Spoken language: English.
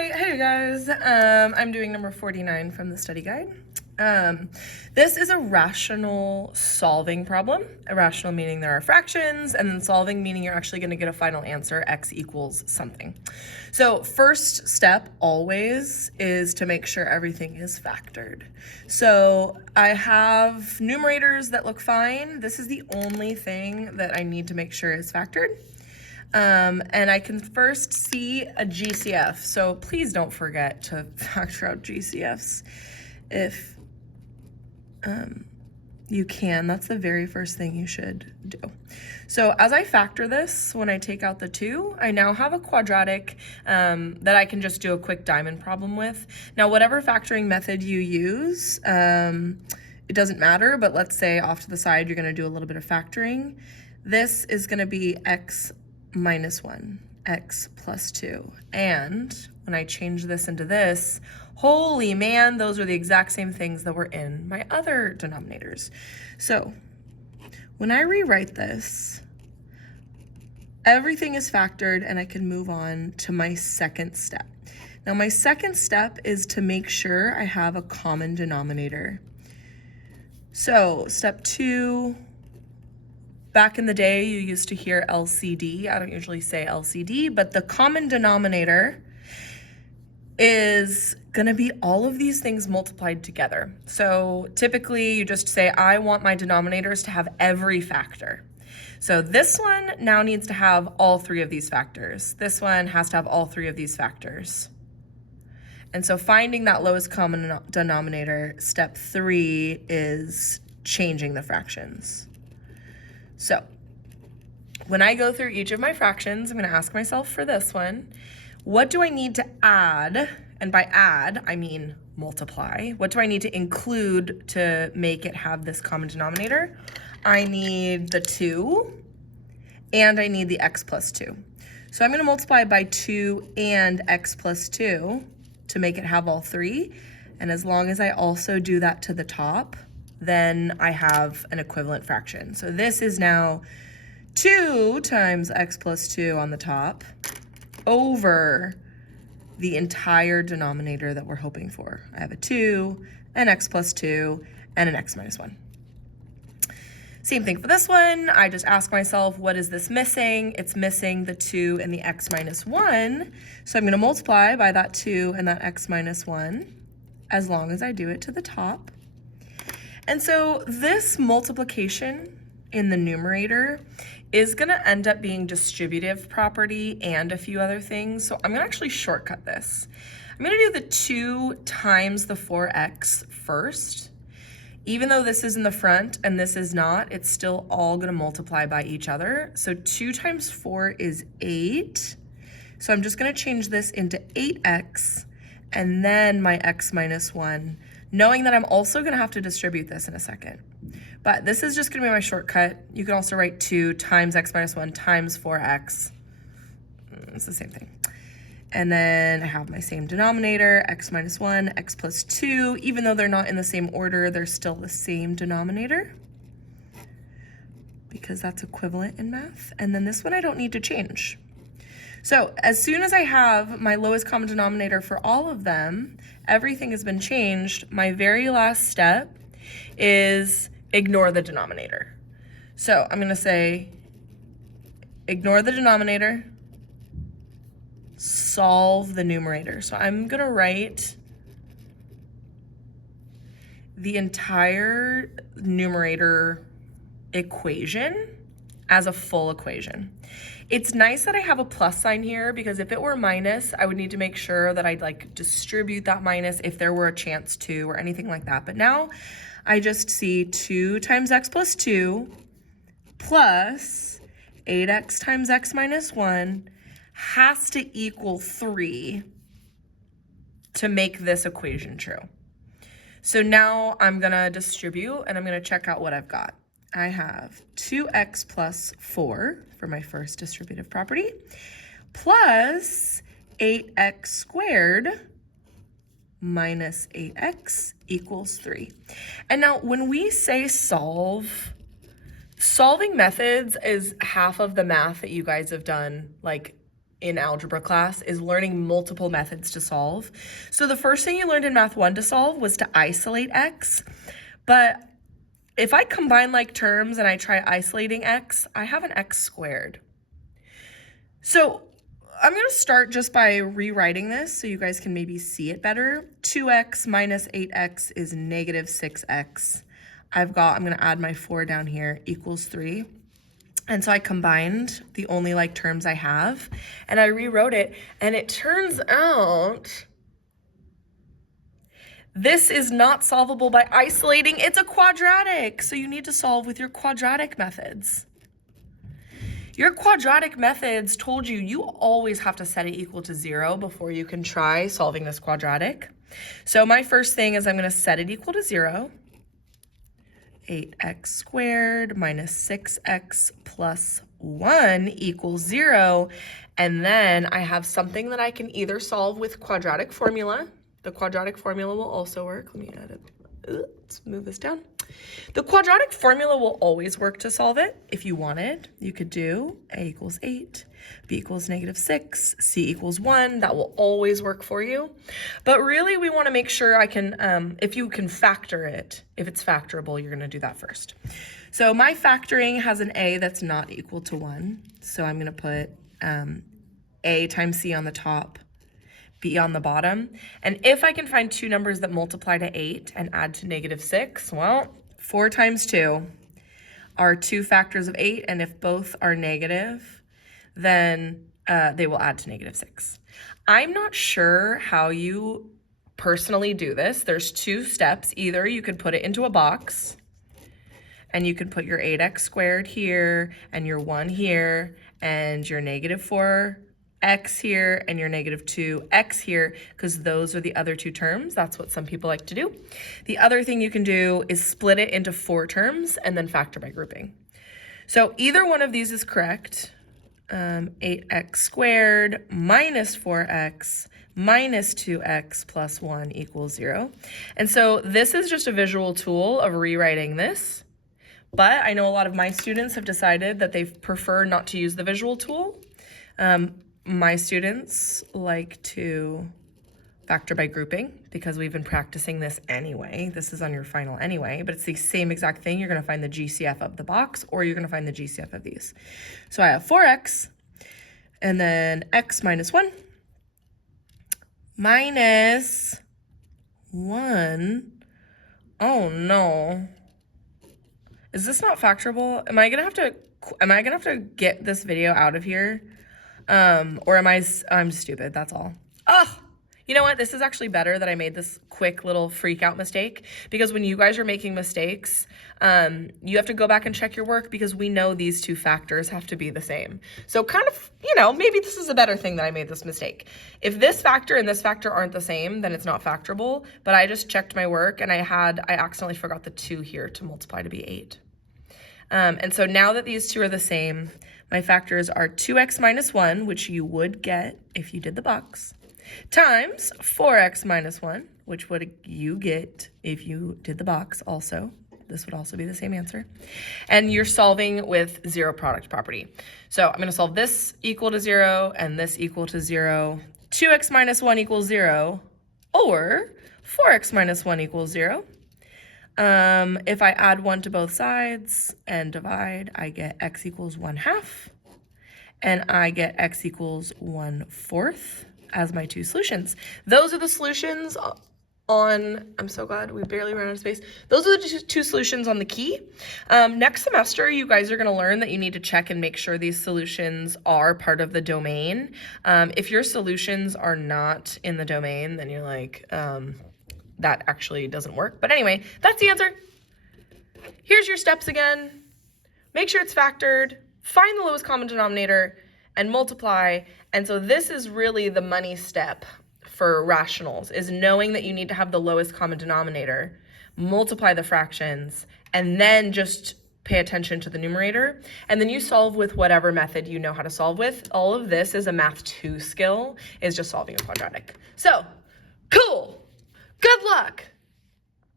Alright, hey guys, I'm doing number 49 from the study guide. This is a rational solving problem. Irrational meaning there are fractions, and then solving meaning you're actually going to get a final answer, x equals something. So first step always is to make sure everything is factored. So I have numerators that look fine. This is the only thing that I need to make sure is factored. And I can first see a GCF. So please don't forget to factor out GCFs if you can. That's the very first thing you should do. So as I factor this, when I take out the 2, I now have a quadratic that I can just do a quick diamond problem with. Now, whatever factoring method you use, it doesn't matter, but let's say off to the side, you're gonna do a little bit of factoring. This is gonna be x minus 1, x plus 2. And when I change this into this, holy man, those are the exact same things that were in my other denominators. So when I rewrite this, everything is factored and I can move on to my second step. Now my second step is to make sure I have a common denominator. So step 2, back in the day, you used to hear LCD. I don't usually say LCD, but the common denominator is gonna be all of these things multiplied together. So typically you just say, I want my denominators to have every factor. So this one now needs to have all 3 of these factors. This one has to have all 3 of these factors. And so finding that lowest common denominator, step 3 is changing the fractions. So when I go through each of my fractions, I'm going to ask myself for this one, what do I need to add? And by add, I mean multiply. What do I need to include to make it have this common denominator? I need the 2 and I need the x plus 2. So I'm going to multiply by 2 and x plus 2 to make it have all 3. And as long as I also do that to the top, then I have an equivalent fraction. So this is now 2 times x plus 2 on the top over the entire denominator that we're hoping for. I have a 2, an x plus 2, and an x minus 1. Same thing for this one. I just ask myself, what is this missing? It's missing the 2 and the x minus 1. So I'm going to multiply by that 2 and that x minus 1 as long as I do it to the top. And so this multiplication in the numerator is going to end up being distributive property and a few other things. So I'm going to actually shortcut this. I'm going to do the 2 times the 4x first. Even though this is in the front and this is not, it's still all going to multiply by each other. So 2 times 4 is 8. So I'm just going to change this into 8x and then my x minus 1. Knowing that I'm also going to have to distribute this in a second. But this is just going to be my shortcut. You can also write 2 times x minus 1 times 4x. It's the same thing. And then I have my same denominator, x minus 1, x plus 2. Even though they're not in the same order, they're still the same denominator because that's equivalent in math. And then this one I don't need to change. So as soon as I have my lowest common denominator for all of them, everything has been changed. My very last step is ignore the denominator. So I'm going to say ignore the denominator, solve the numerator. So I'm going to write the entire numerator equation as a full equation. It's nice that I have a plus sign here because if it were minus, I would need to make sure that I'd like distribute that minus if there were a chance to or anything like that. But now I just see 2 times x plus 2 plus 8x times x minus 1 has to equal 3 to make this equation true. So now I'm going to distribute and I'm going to check out what I've got. I have 2x plus 4 for my first distributive property, plus 8x squared minus 8x equals 3. And now when we say solve, solving methods is half of the math that you guys have done like in algebra class is learning multiple methods to solve. So the first thing you learned in Math 1 to solve was to isolate x, but if I combine like terms and I try isolating x, I have an x squared. So I'm going to start just by rewriting this so you guys can maybe see it better. 2x minus 8x is negative 6x. I'm going to add my 4 down here, equals 3. And so I combined the only like terms I have, and I rewrote it, and it turns out this is not solvable by isolating. It's a quadratic, so you need to solve with your quadratic methods. Your quadratic methods told you you always have to set it equal to 0 before you can try solving this quadratic. So my first thing is I'm going to set it equal to 0. 8x squared minus 6x plus 1 equals 0. And then I have something that I can either solve with quadratic formula. The quadratic formula will also work. Let me add it. Let's move this down. The quadratic formula will always work to solve it. If you wanted, you could do a equals 8, b equals negative 6, c equals 1. That will always work for you. But really, we want to make sure I can, if you can factor it, if it's factorable, you're going to do that first. So my factoring has an a that's not equal to 1. So I'm going to put a times c on the top, b on the bottom. And if I can find two numbers that multiply to 8 and add to negative 6, well, 4 times 2 are 2 factors of 8, and if both are negative, then they will add to negative 6. I'm not sure how you personally do this. There's 2 steps. Either you could put it into a box, and you can put your 8x squared here, and your 1 here, and your negative 4x here, and your negative 2x here, because those are the other 2 terms. That's what some people like to do. The other thing you can do is split it into 4 terms and then factor by grouping. So either one of these is correct. 8x squared minus 4x minus 2x plus 1 equals 0. And so this is just a visual tool of rewriting this. But I know a lot of my students have decided that they prefer not to use the visual tool. My students like to factor by grouping because we've been practicing this anyway. This is on your final anyway, but it's the same exact thing. You're going to find the GCF of the box, or you're going to find the GCF of these. So I have 4x, and then x minus 1 minus 1. Oh no. Is this not factorable? Am I going to have to get this video out of here? Or I'm stupid, that's all. Oh, you know what? This is actually better that I made this quick little freak out mistake, because when you guys are making mistakes, you have to go back and check your work, because we know these 2 factors have to be the same. So kind of, maybe this is a better thing that I made this mistake. If this factor and this factor aren't the same, then it's not factorable, but I just checked my work and I accidentally forgot the 2 here to multiply to be 8. And so now that these 2 are the same, my factors are 2x minus 1, which you would get if you did the box, times 4x minus 1, which would you get if you did the box also. This would also be the same answer. And you're solving with zero product property. So I'm going to solve this equal to 0 and this equal to 0. 2x minus 1 equals 0, or 4x minus 1 equals 0. If I add 1 to both sides and divide, I get x equals 1/2, and I get x equals 1/4 as my 2 solutions. Those are the solutions I'm so glad we barely ran out of space. Those are the 2 solutions on the key. Next semester, you guys are going to learn that you need to check and make sure these solutions are part of the domain. If your solutions are not in the domain, then you're like, that actually doesn't work. But anyway, that's the answer. Here's your steps again. Make sure it's factored, find the lowest common denominator, and multiply. And so this is really the money step for rationals, is knowing that you need to have the lowest common denominator, multiply the fractions, and then just pay attention to the numerator. And then you solve with whatever method you know how to solve with. All of this is a Math 2 skill, is just solving a quadratic. So, cool. Good luck.